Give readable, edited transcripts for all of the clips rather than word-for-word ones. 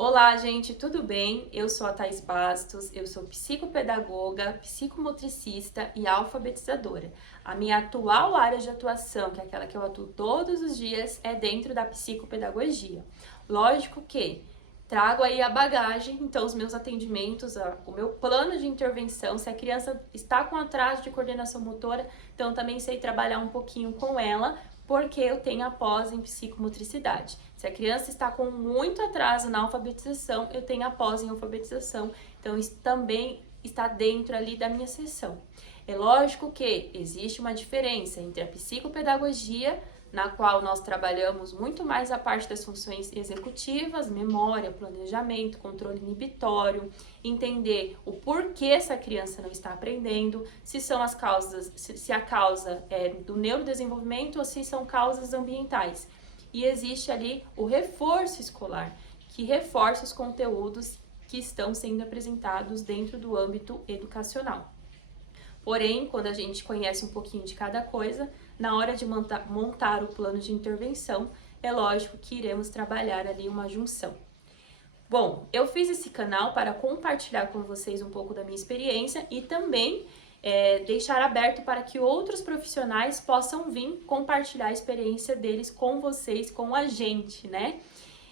Olá, gente, tudo bem? Eu sou a Thais Bastos, eu sou psicopedagoga, psicomotricista e alfabetizadora. A minha atual área de atuação, que é aquela que eu atuo todos os dias, é dentro da psicopedagogia. Lógico que trago aí a bagagem, então os meus atendimentos, o meu plano de intervenção, se a criança está com atraso de coordenação motora, então também sei trabalhar um pouquinho com ela, porque eu tenho a pós em psicomotricidade. Se a criança está com muito atraso na alfabetização, eu tenho a pós em alfabetização, então isso também está dentro ali da minha sessão. É lógico que existe uma diferença entre a psicopedagogia, na qual nós trabalhamos muito mais a parte das funções executivas, memória, planejamento, controle inibitório, entender o porquê essa criança não está aprendendo, se são as causas, se a causa é do neurodesenvolvimento ou se são causas ambientais. E existe ali o reforço escolar, que reforça os conteúdos que estão sendo apresentados dentro do âmbito educacional. Porém, quando a gente conhece um pouquinho de cada coisa, na hora de montar o plano de intervenção, é lógico que iremos trabalhar ali uma junção. Bom, eu fiz esse canal para compartilhar com vocês um pouco da minha experiência e também deixar aberto para que outros profissionais possam vir compartilhar a experiência deles com vocês, com a gente, né?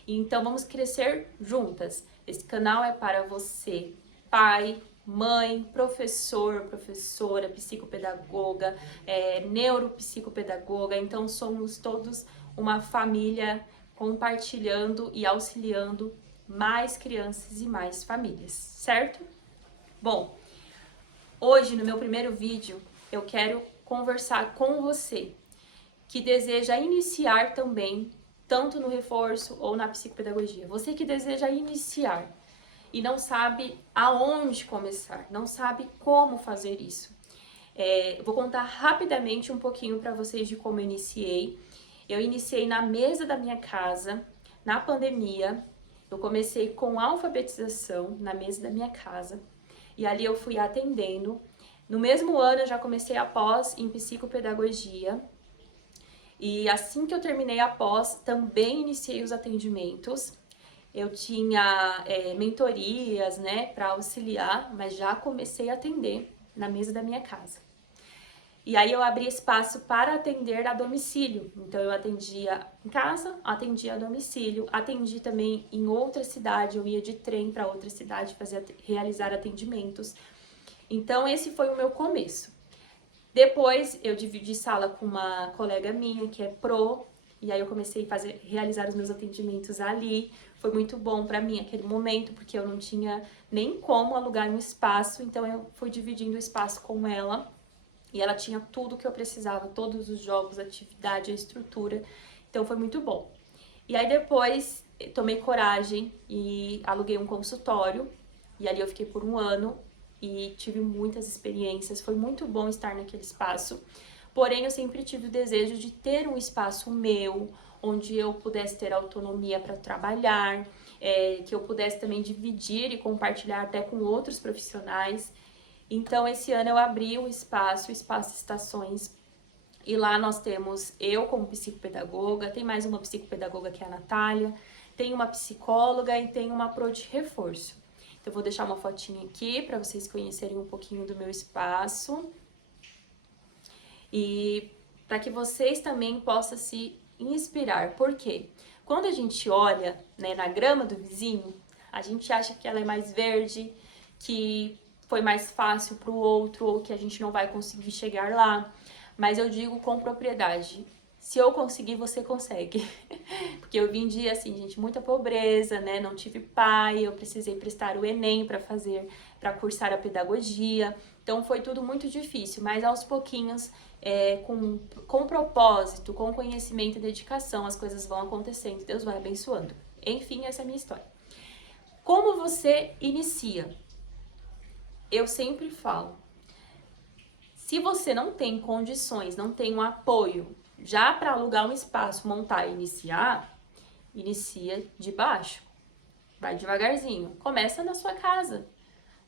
Então vamos crescer juntas. Esse canal é para você, pai, mãe, professor, professora, psicopedagoga, neuropsicopedagoga. Então somos todos uma família compartilhando e auxiliando mais crianças e mais famílias, certo? Bom, hoje no meu primeiro vídeo eu quero conversar com você que deseja iniciar também tanto no reforço ou na psicopedagogia. Você que deseja iniciar e não sabe aonde começar, não sabe como fazer isso. Vou contar rapidamente um pouquinho para vocês de como eu iniciei. Eu iniciei na mesa da minha casa, na pandemia. Eu comecei com alfabetização na mesa da minha casa e ali eu fui atendendo. No mesmo ano eu já comecei a pós em psicopedagogia. E assim que eu terminei a pós, também iniciei os atendimentos. Eu tinha mentorias, né, para auxiliar, mas já comecei a atender na mesa da minha casa. E aí eu abri espaço para atender a domicílio. Então eu atendia em casa, atendia a domicílio, atendi também em outra cidade, eu ia de trem para outra cidade realizar atendimentos. Então esse foi o meu começo. Depois eu dividi sala com uma colega minha que é pro, e aí eu comecei a realizar os meus atendimentos ali. Foi muito bom para mim aquele momento, porque eu não tinha nem como alugar um espaço, então eu fui dividindo o espaço com ela. E ela tinha tudo que eu precisava, todos os jogos, a atividade, a estrutura. Então foi muito bom. E aí depois tomei coragem e aluguei um consultório. E ali eu fiquei por um ano e tive muitas experiências. Foi muito bom estar naquele espaço. Porém, eu sempre tive o desejo de ter um espaço meu, onde eu pudesse ter autonomia para trabalhar, que eu pudesse também dividir e compartilhar até com outros profissionais. Então, esse ano eu abri o Espaço Estações, e lá nós temos eu como psicopedagoga, tem mais uma psicopedagoga que é a Natália, tem uma psicóloga e tem uma pro de reforço. Então, eu vou deixar uma fotinha aqui para vocês conhecerem um pouquinho do meu espaço e para que vocês também possam se inspirar. Por quê? Quando a gente olha, né, na grama do vizinho, a gente acha que ela é mais verde, que foi mais fácil para o outro ou que a gente não vai conseguir chegar lá. Mas eu digo com propriedade, se eu conseguir, você consegue. Porque eu vim de, assim, gente, muita pobreza, né? Não tive pai, eu precisei prestar o Enem para cursar a pedagogia. Então foi tudo muito difícil, mas aos pouquinhos, com propósito, com conhecimento e dedicação, as coisas vão acontecendo, Deus vai abençoando. Enfim, essa é a minha história. Como você inicia? Eu sempre falo, se você não tem condições, não tem um apoio já para alugar um espaço, montar e iniciar, inicia de baixo, vai devagarzinho, começa na sua casa,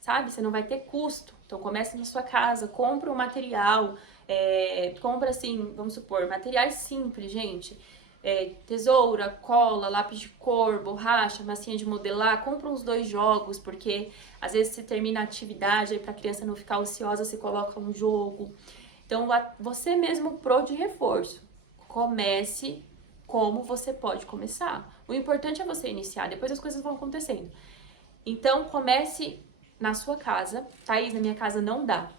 sabe? Você não vai ter custo, então começa na sua casa, compra um material, compra assim, vamos supor, materiais simples, gente. tesoura, cola, lápis de cor, borracha, massinha de modelar, compra uns 2 jogos, porque às vezes você termina a atividade, aí para a criança não ficar ociosa, você coloca um jogo. Então, você mesmo pro de reforço. Comece como você pode começar. O importante é você iniciar, depois as coisas vão acontecendo. Então, comece na sua casa. Thaís, na minha casa não dá.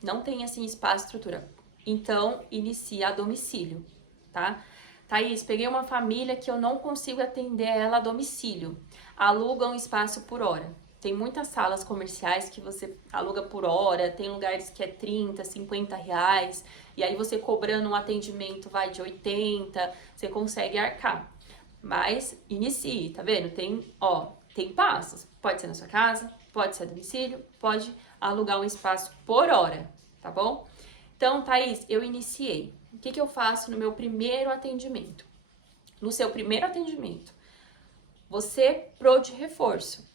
Não tem, assim, espaço, estrutura. Então, inicie a domicílio, tá? Thaís, peguei uma família que eu não consigo atender ela a domicílio. Aluga um espaço por hora. Tem muitas salas comerciais que você aluga por hora, tem lugares que é 30, 50 reais, e aí você cobrando um atendimento vai de 80, você consegue arcar. Mas inicie, tá vendo? Tem passos. Pode ser na sua casa, pode ser a domicílio, pode alugar um espaço por hora, tá bom? Então, Thaís, eu iniciei. O que eu faço no meu primeiro atendimento? No seu primeiro atendimento, você pro de reforço.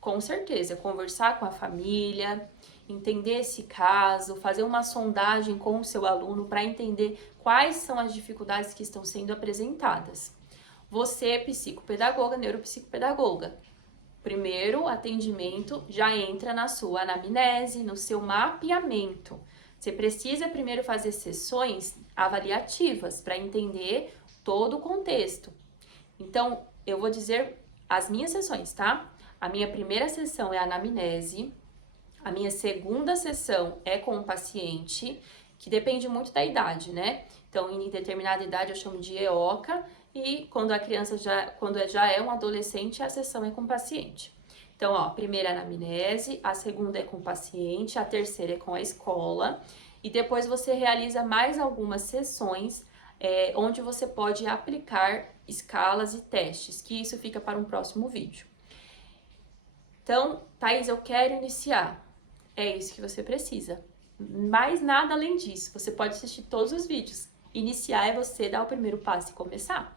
Com certeza, conversar com a família, entender esse caso, fazer uma sondagem com o seu aluno para entender quais são as dificuldades que estão sendo apresentadas. Você, psicopedagoga, neuropsicopedagoga, primeiro atendimento já entra na sua anamnese, no seu mapeamento. Você precisa primeiro fazer sessões avaliativas para entender todo o contexto. Então, eu vou dizer as minhas sessões, tá? A minha primeira sessão é a anamnese, a minha segunda sessão é com o paciente, que depende muito da idade, né? Então, em determinada idade eu chamo de EOCA, e quando a criança já é um adolescente, a sessão é com o paciente. Então, ó, primeira anamnese, a segunda é com o paciente, a terceira é com a escola, e depois você realiza mais algumas sessões onde você pode aplicar escalas e testes, que isso fica para um próximo vídeo. Então, Thaís, eu quero iniciar. É isso que você precisa. Mais nada além disso. Você pode assistir todos os vídeos. Iniciar é você dar o primeiro passo e começar.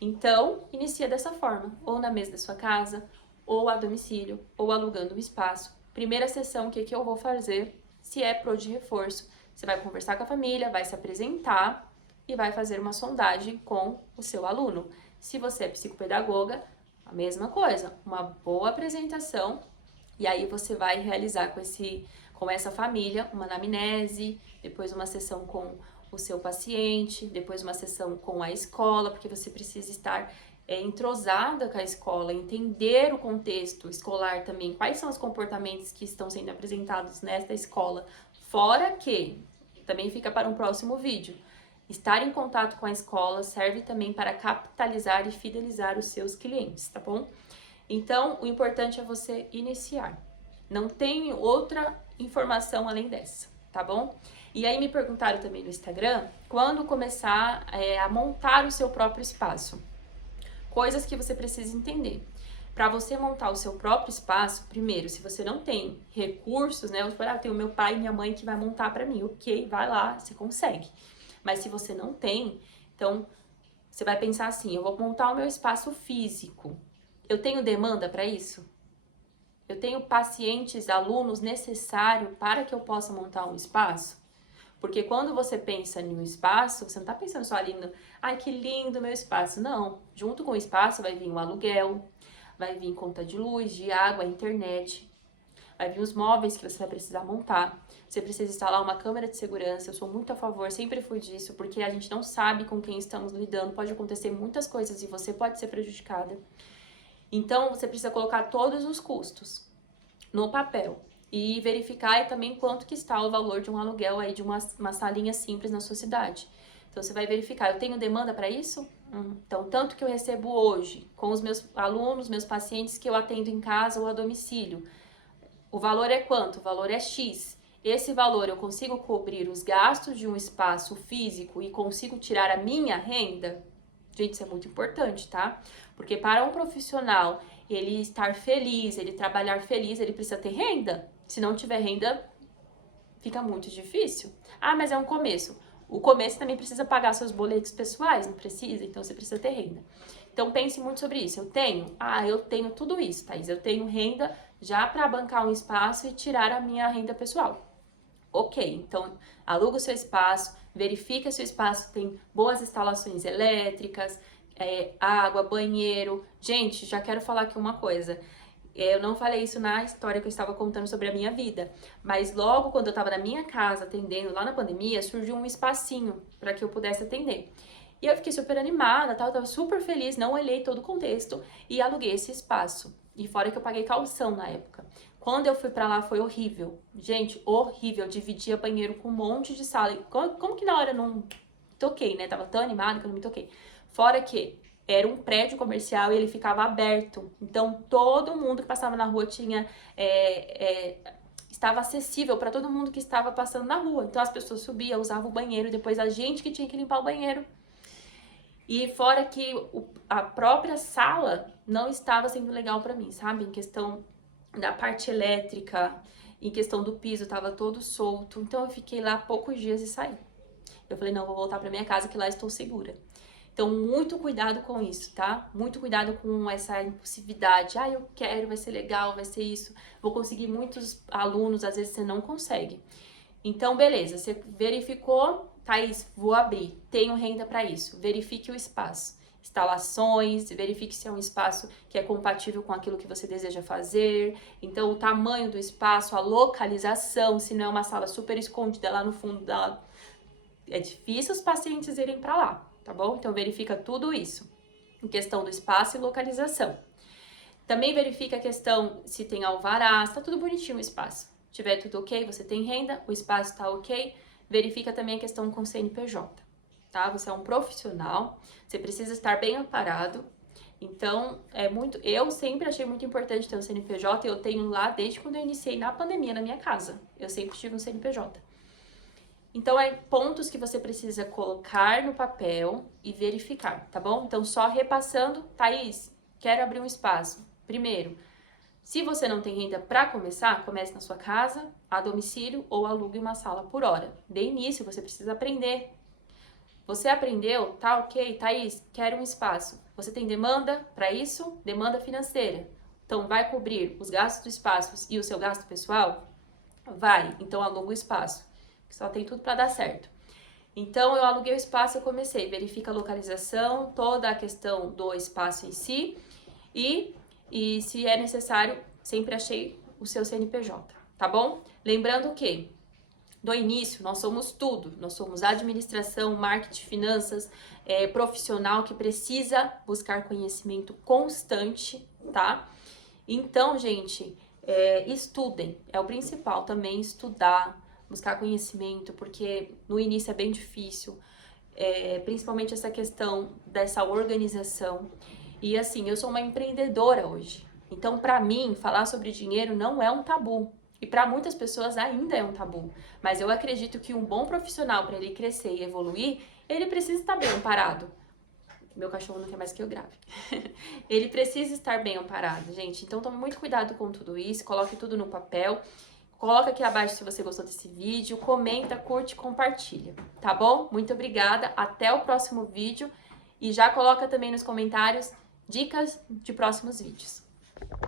Então, inicia dessa forma. Ou na mesa da sua casa, ou a domicílio, ou alugando um espaço. Primeira sessão, o que eu vou fazer? Se é pro de reforço, você vai conversar com a família, vai se apresentar e vai fazer uma sondagem com o seu aluno. Se você é psicopedagoga, a mesma coisa, uma boa apresentação, e aí você vai realizar com essa família uma anamnese, depois uma sessão com o seu paciente, depois uma sessão com a escola, porque você precisa estar entrosada com a escola, entender o contexto escolar também, quais são os comportamentos que estão sendo apresentados nesta escola, fora que, também fica para um próximo vídeo, estar em contato com a escola serve também para capitalizar e fidelizar os seus clientes, tá bom? Então, o importante é você iniciar. Não tem outra informação além dessa, tá bom? E aí me perguntaram também no Instagram, quando começar a montar o seu próprio espaço. Coisas que você precisa entender. Para você montar o seu próprio espaço, primeiro, se você não tem recursos, né? Eu tenho meu pai e minha mãe que vai montar para mim. Ok, vai lá, você consegue. Mas se você não tem, então você vai pensar assim, eu vou montar o meu espaço físico. Eu tenho demanda para isso? Eu tenho pacientes, alunos necessários para que eu possa montar um espaço? Porque quando você pensa em um espaço, você não está pensando só ali no, ai que lindo meu espaço. Não, junto com o espaço vai vir o aluguel, vai vir conta de luz, de água, internet, vai vir os móveis que você vai precisar montar. Você precisa instalar uma câmera de segurança. Eu sou muito a favor, sempre fui disso, porque a gente não sabe com quem estamos lidando, pode acontecer muitas coisas e você pode ser prejudicada. Então, você precisa colocar todos os custos no papel e verificar também quanto que está o valor de um aluguel aí de uma salinha simples na sua cidade. Então, você vai verificar, eu tenho demanda para isso? Então, tanto que eu recebo hoje com os meus alunos, meus pacientes que eu atendo em casa ou a domicílio. O valor é quanto? O valor é X. Esse valor eu consigo cobrir os gastos de um espaço físico e consigo tirar a minha renda? Gente, isso é muito importante, tá? Porque para um profissional, ele estar feliz, ele trabalhar feliz, ele precisa ter renda. Se não tiver renda, fica muito difícil. Ah, mas é um começo. O começo também precisa pagar seus boletos pessoais, não precisa? Então, você precisa ter renda. Então, pense muito sobre isso. Eu tenho? Ah, eu tenho tudo isso, Thaís. Eu tenho renda já para bancar um espaço e tirar a minha renda pessoal. Ok, então, aluga o seu espaço, verifica se o espaço tem boas instalações elétricas, água, banheiro. Gente, já quero falar aqui uma coisa. Eu não falei isso na história que eu estava contando sobre a minha vida, mas logo quando eu estava na minha casa atendendo lá na pandemia, surgiu um espacinho para que eu pudesse atender. E eu fiquei super animada, tal, tava super feliz, não olhei todo o contexto e aluguei esse espaço. E fora que eu paguei caução na época. Quando eu fui pra lá foi horrível. Gente, horrível. Eu dividia banheiro com um monte de sala. Como que na hora eu não toquei, né? Tava tão animada que eu não me toquei. Fora que era um prédio comercial e ele ficava aberto. Então, todo mundo que passava na rua tinha... estava acessível para todo mundo que estava passando na rua. Então, as pessoas subiam, usavam o banheiro, depois a gente que tinha que limpar o banheiro. E fora que a própria sala não estava sendo legal para mim, sabe? Em questão da parte elétrica, em questão do piso, tava todo solto. Então, eu fiquei lá poucos dias e saí. Eu falei, não, vou voltar para minha casa que lá estou segura. Então, muito cuidado com isso, tá? Muito cuidado com essa impulsividade. Ah, eu quero, vai ser legal, vai ser isso. Vou conseguir muitos alunos, às vezes você não consegue. Então, beleza, você verificou, Thaís, vou abrir, tenho renda para isso. Verifique o espaço. Instalações, verifique se é um espaço que é compatível com aquilo que você deseja fazer. Então, o tamanho do espaço, a localização, se não é uma sala super escondida lá no fundo da... É difícil os pacientes irem para lá, tá bom? Então, verifica tudo isso, em questão do espaço e localização. Também verifica a questão se tem alvará, se tá tudo bonitinho o espaço. Se tiver tudo ok, você tem renda, o espaço tá ok. Verifica também a questão com o CNPJ, tá? Você é um profissional, você precisa estar bem amparado. Então, eu sempre achei muito importante ter um CNPJ, eu tenho lá desde quando eu iniciei na pandemia na minha casa. Eu sempre tive um CNPJ. Então, pontos que você precisa colocar no papel e verificar, tá bom? Então, só repassando, Thaís, quero abrir um espaço. Primeiro, se você não tem renda para começar, comece na sua casa, a domicílio ou alugue uma sala por hora. De início, você precisa aprender. Você aprendeu? Tá ok, Thaís, quero um espaço. Você tem demanda para isso? Demanda financeira. Então, vai cobrir os gastos do espaço e o seu gasto pessoal? Vai, então aluga o espaço. Só tem tudo para dar certo. Então, eu aluguei o espaço, eu comecei. Verifica a localização, toda a questão do espaço em si. E se é necessário, sempre achei o seu CNPJ, tá bom? Lembrando que, do início, nós somos tudo. Nós somos administração, marketing, finanças, profissional que precisa buscar conhecimento constante, tá? Então, gente, estudem. É o principal também, estudar, buscar conhecimento, porque no início é bem difícil, principalmente essa questão dessa organização. E assim, eu sou uma empreendedora hoje, então para mim, falar sobre dinheiro não é um tabu. E para muitas pessoas ainda é um tabu. Mas eu acredito que um bom profissional, para ele crescer e evoluir, ele precisa estar bem amparado. Meu cachorro não quer mais que eu grave. Ele precisa estar bem amparado, gente. Então tome muito cuidado com tudo isso, coloque tudo no papel. Coloca aqui abaixo se você gostou desse vídeo, comenta, curte, compartilha, tá bom? Muito obrigada, até o próximo vídeo e já coloca também nos comentários dicas de próximos vídeos.